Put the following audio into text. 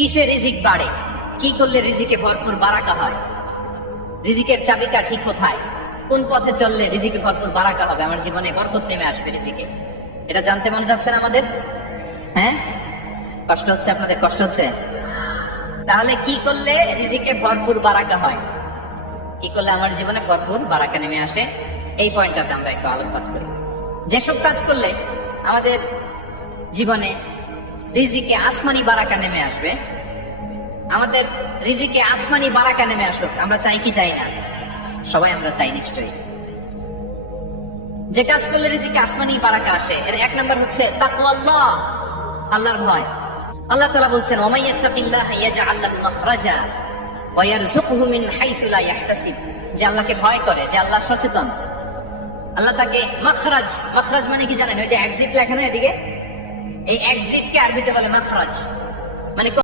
কিসে রিজিক বাড়ে, কি করলে রিজিকে ভরপুর বারাকা হয়, রিজিকের চাবিটা ঠিক কোথায়, কোন পথে চললে রিজিকে ভরপুর বারাকা হবে, আমার জীবনে বরকত নেমে আসবে রিজিকে। এটা জানতে মনে যাচ্ছে না আমাদের? হ্যাঁ, কষ্ট হচ্ছে আপনাদের? কষ্ট হচ্ছে? তাহলে কি করলে রিজিকে ভরপুর বারাকা হয়, কি করলে আমার জীবনে ভরপুর বারাকা নেমে আসে, এই পয়েন্টটাতে আমরা একটু আলোকপাত করি। যেসব কাজ করলে আমাদের জীবনে রিজিকে আসমানি বারাকা নেমে আসবে, আমাদের রিজিকে আসমানি বারাকা নেমে আসুক, আমরা চাই কি চাই না? সবাই আমরা চাই নিশ্চয়ই। যে কাজ করলে রিজিকে আসমানি বারাকা আসে, এর এক নম্বর হচ্ছে তাকওয়াল্লাহ, আল্লাহর ভয়। আল্লাহ তাআলা বলছেন, ওয়া মান ইয়াত্তাকিল্লাহা ইয়াজআল লাহু মাখরাজা ওয়া ইয়ারযুকহু মিন হাইসু লা ইয়াহতাসিব। যে আল্লাহকে ভয় করে, যে আল্লাহ সচেতন, আল্লাহ তাকে মাখরাজ, মাখরাজ মানে কি জানেন? ওই যে এক্সিট লেখা না এদিকে, এই এক্সিটকে আরবিতে বলে মাখরাজ, মানে